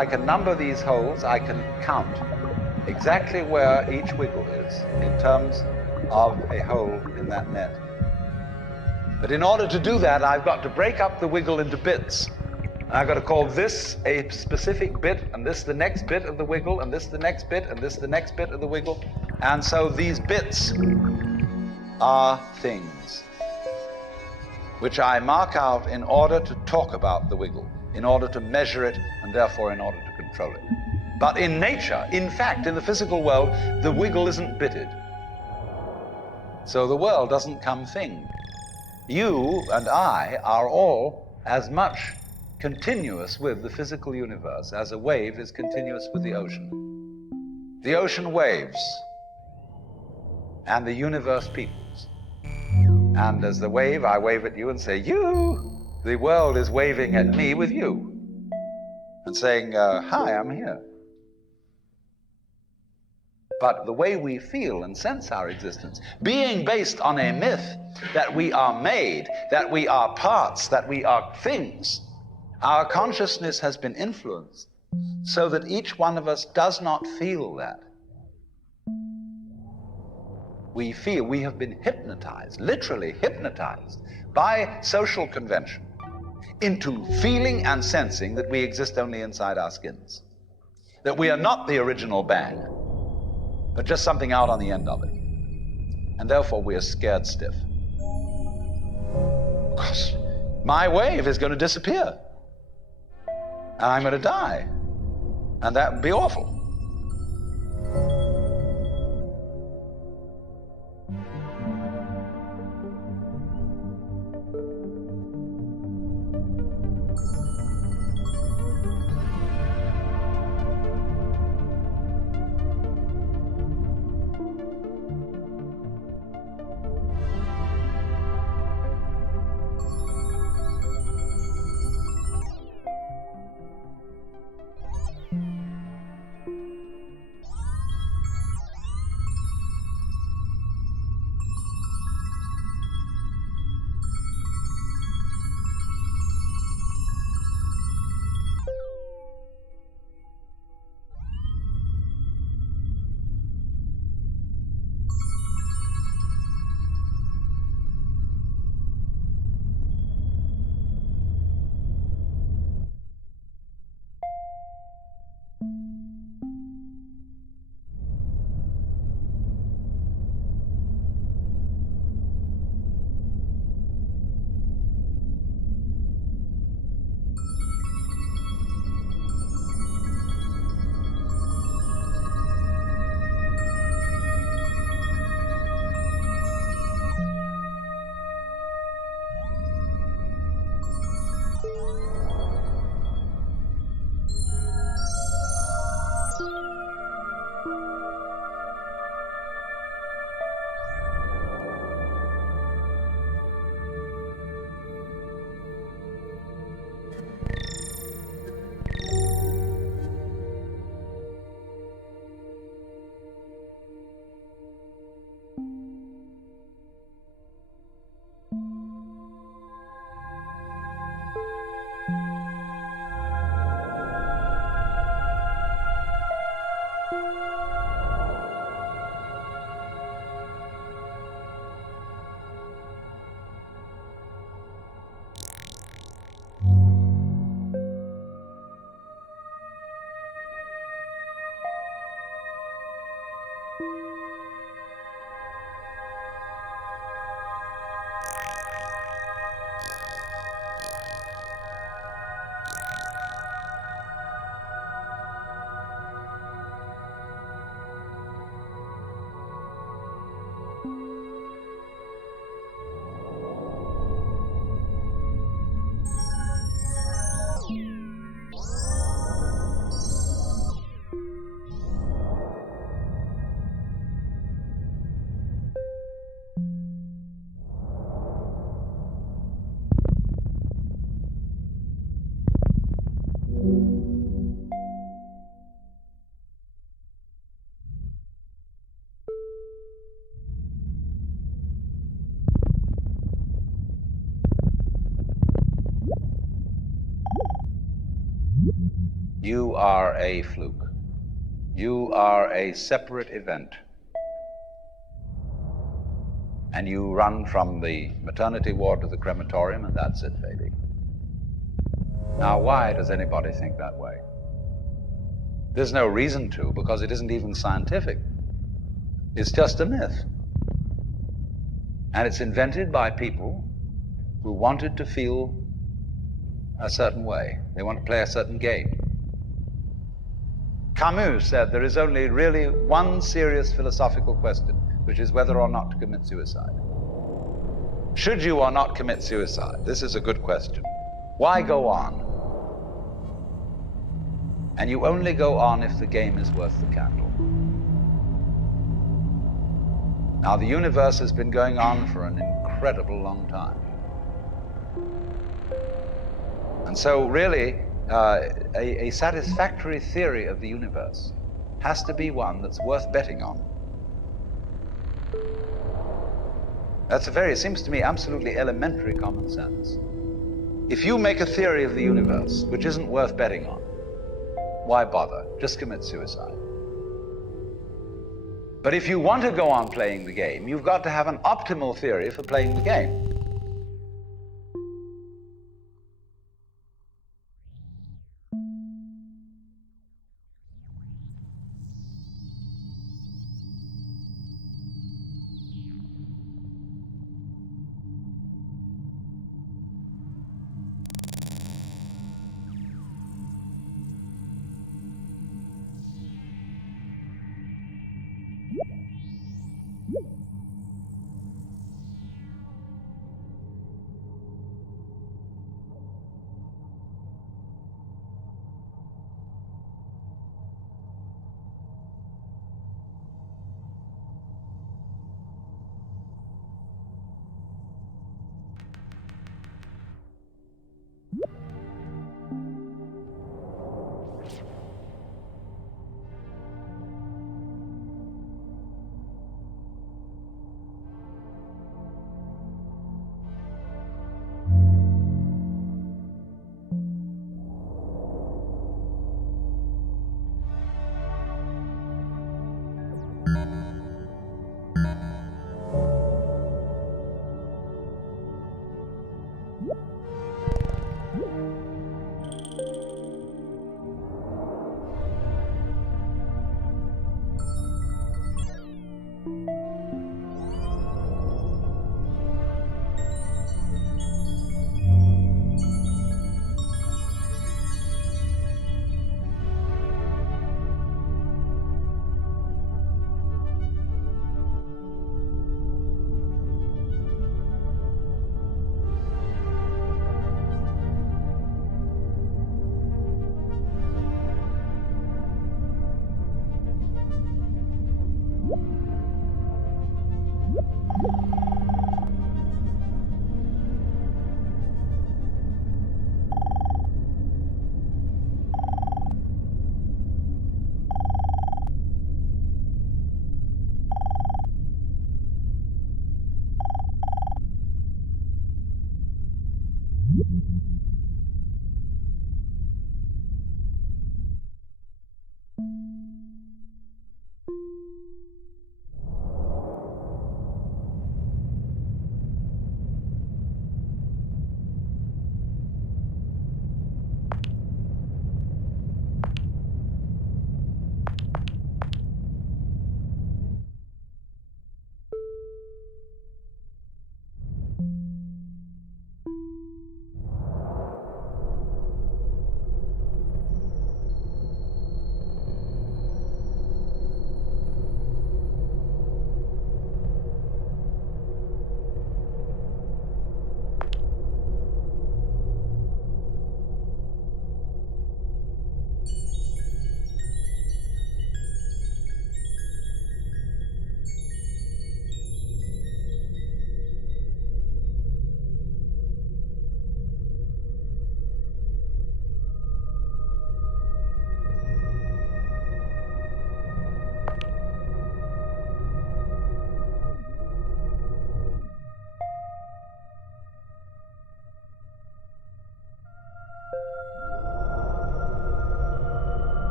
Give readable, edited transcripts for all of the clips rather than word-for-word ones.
I can number these holes, I can count exactly where each wiggle is in terms of a hole in that net. But in order to do that, I've got to break up the wiggle into bits. And I've got to call this a specific bit, and this the next bit of the wiggle, and this the next bit, and this the next bit of the wiggle. And so these bits are things which I mark out in order to talk about the wiggle, in order to measure it, and therefore in order to control it. But in nature, in fact, in the physical world, the wiggle isn't bitted. So the world doesn't come thing. You and I are all as much continuous with the physical universe as a wave is continuous with the ocean. The ocean waves, and the universe peoples. And as the wave, I wave at you and say, you. The world is waving at me with you and saying, hi, I'm here. But the way we feel and sense our existence, being based on a myth that we are made, that we are parts, that we are things, our consciousness has been influenced so that each one of us does not feel that. We feel, we have been hypnotized, literally hypnotized, by social convention into feeling and sensing that we exist only inside our skins, that we are not the original bang, but just something out on the end of it. And therefore we are scared stiff. Because my wave is going to disappear, and I'm going to die, and that would be awful. You are a fluke. You are a separate event. And you run from the maternity ward to the crematorium, and that's it, baby. Now, why does anybody think that way? There's no reason to, because it isn't even scientific. It's just a myth. And it's invented by people who wanted to feel a certain way. They want to play a certain game. Camus said there is only really one serious philosophical question, which is whether or not to commit suicide. Should you or not commit suicide? This is a good question. Why go on? And you only go on if the game is worth the candle. Now, the universe has been going on for an incredible long time. And so really, a satisfactory theory of the universe has to be one that's worth betting on. It seems to me, absolutely elementary common sense. If you make a theory of the universe which isn't worth betting on, why bother? Just commit suicide. But if you want to go on playing the game, you've got to have an optimal theory for playing the game.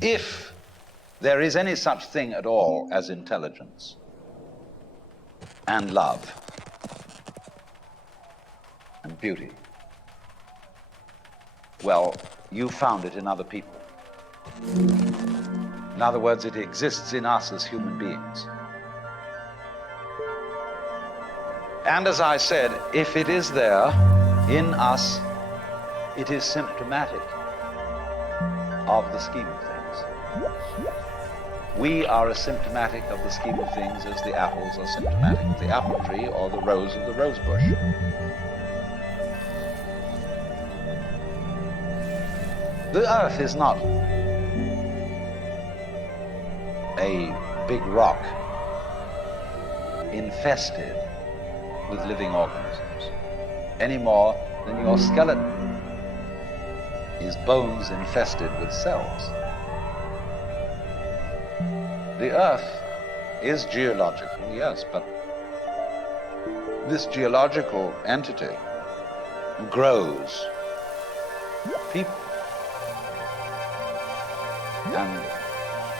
if there is any such thing at all as intelligence and love and beauty, well, you found it in other people. In other words, it exists in us as human beings. And as I said, if it is there in us, it is symptomatic of the scheme of things. We are as symptomatic of the scheme of things as the apples are symptomatic of the apple tree or the rose of the rose bush. The earth is not a big rock infested with living organisms, any more than your skeleton is bones infested with cells. The earth is geological, yes, but this geological entity grows people. And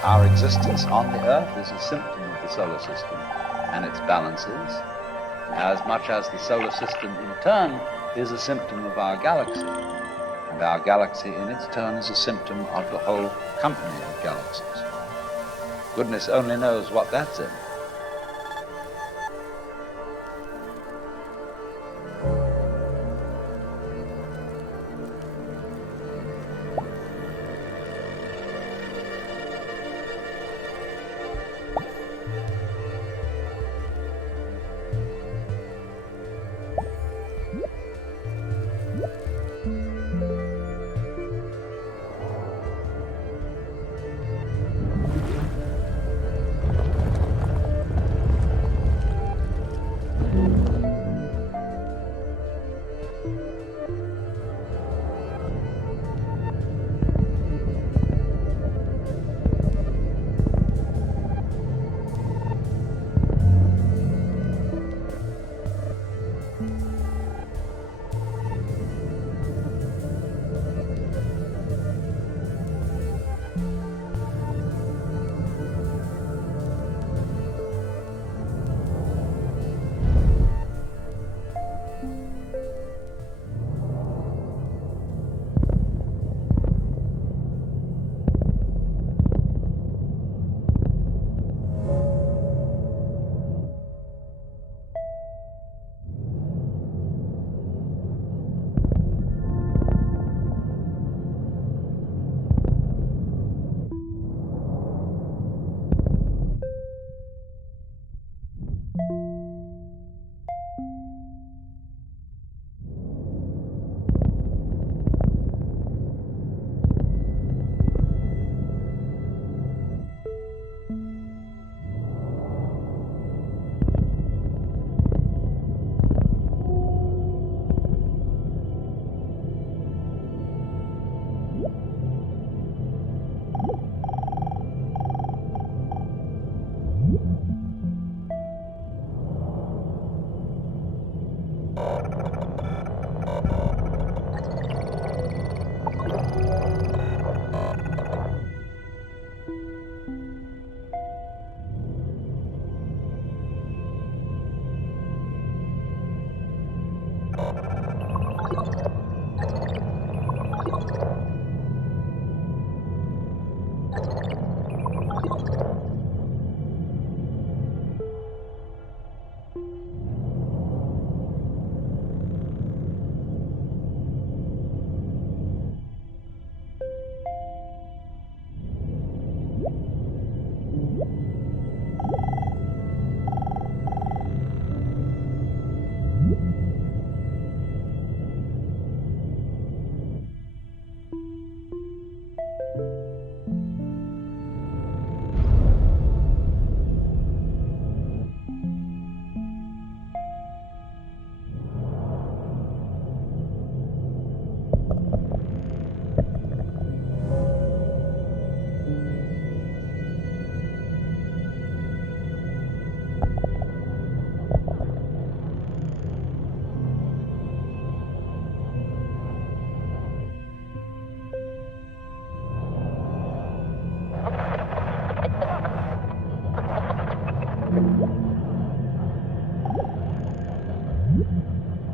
our existence on the earth is a symptom of the solar system and its balances, as much as the solar system in turn is a symptom of our galaxy. And our galaxy in its turn is a symptom of the whole company of galaxies. Goodness only knows what that's in.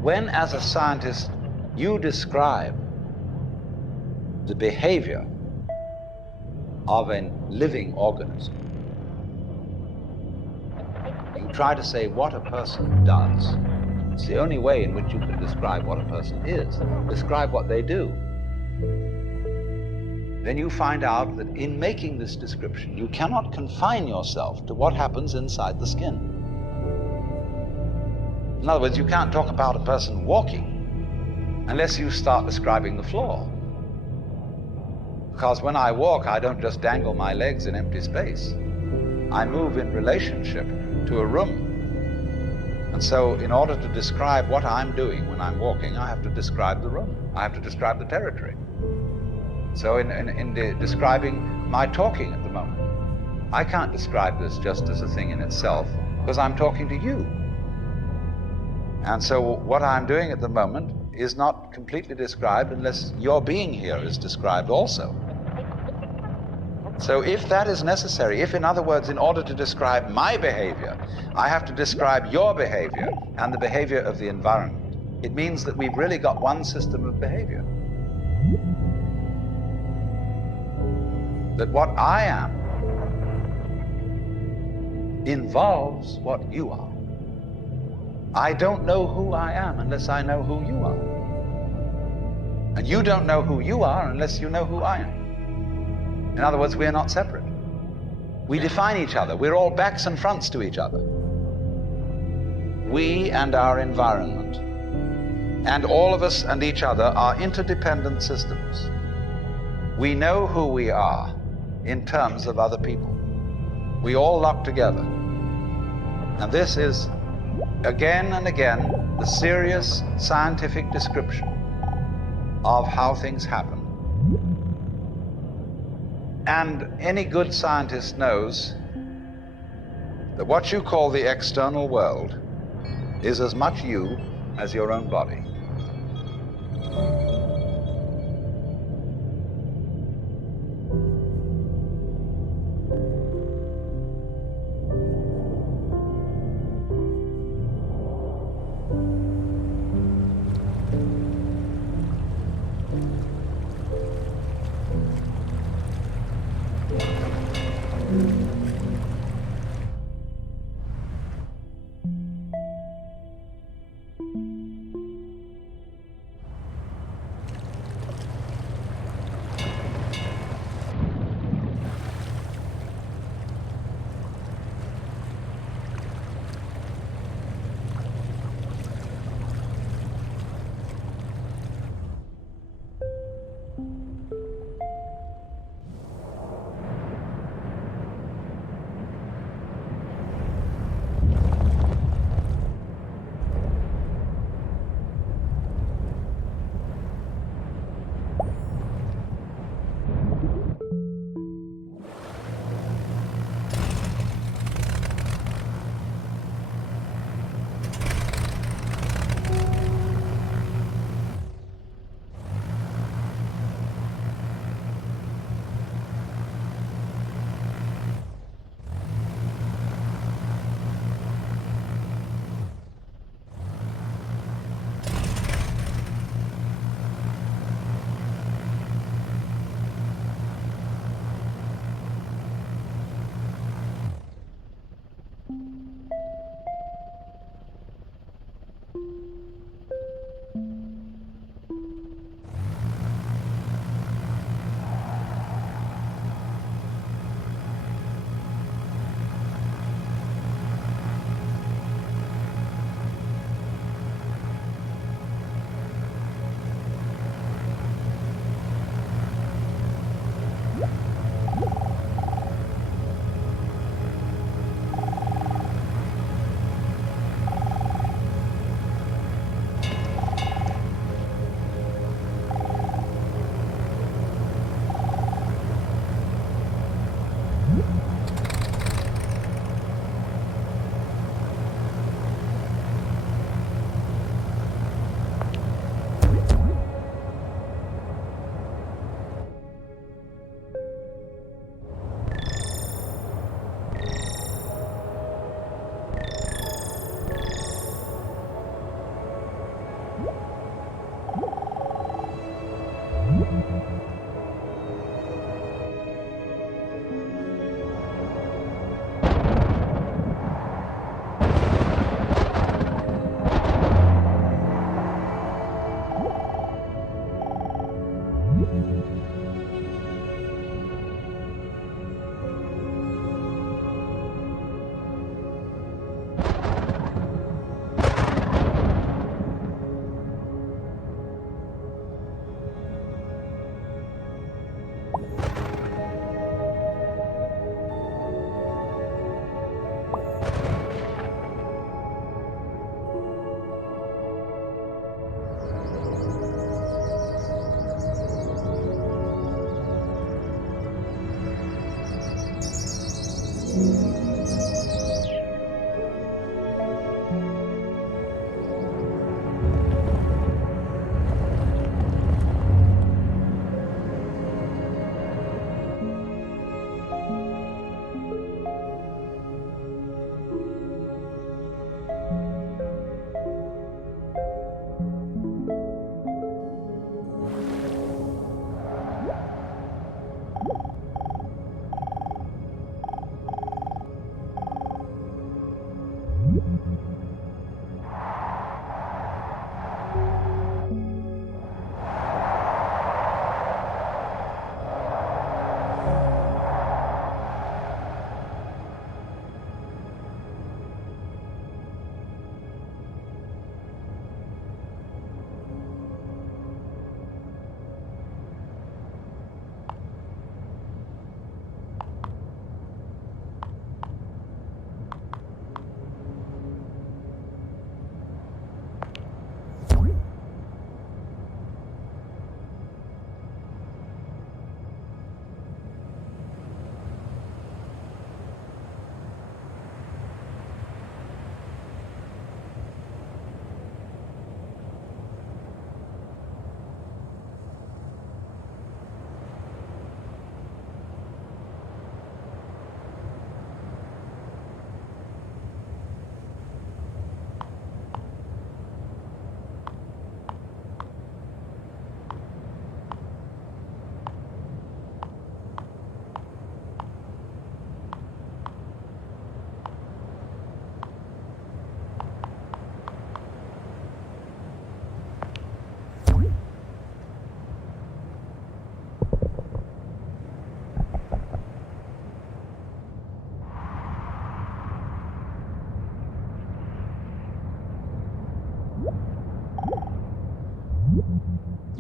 When, as a scientist, you describe the behavior of a living organism, you try to say what a person does. It's the only way in which you can describe what a person is. Describe what they do. Then you find out that in making this description, you cannot confine yourself to what happens inside the skin. In other words, you can't talk about a person walking unless you start describing the floor. Because when I walk, I don't just dangle my legs in empty space. I move in relationship to a room. And so in order to describe what I'm doing when I'm walking, I have to describe the room. I have to describe the territory. So in describing my talking at the moment, I can't describe this just as a thing in itself, because I'm talking to you. And so what I'm doing at the moment is not completely described unless your being here is described also. So if that is necessary, if in other words, in order to describe my behavior, I have to describe your behavior and the behavior of the environment, it means that we've really got one system of behavior. That what I am involves what you are. I don't know who I am unless I know who you are. And you don't know who you are unless you know who I am. In other words, we're not separate. We define each other. We're all backs and fronts to each other. We and our environment, and all of us and each other, are interdependent systems. We know who we are in terms of other people. We all lock together. And this is, again and again, the serious scientific description of how things happen. And any good scientist knows that what you call the external world is as much you as your own body.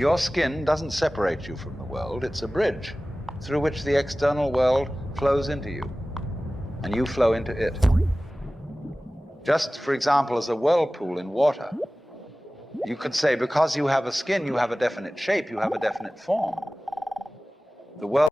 Your skin doesn't separate you from the world. It's a bridge through which the external world flows into you, and you flow into it. Just, for example, as a whirlpool in water, you could say because you have a skin, you have a definite shape, you have a definite form. The world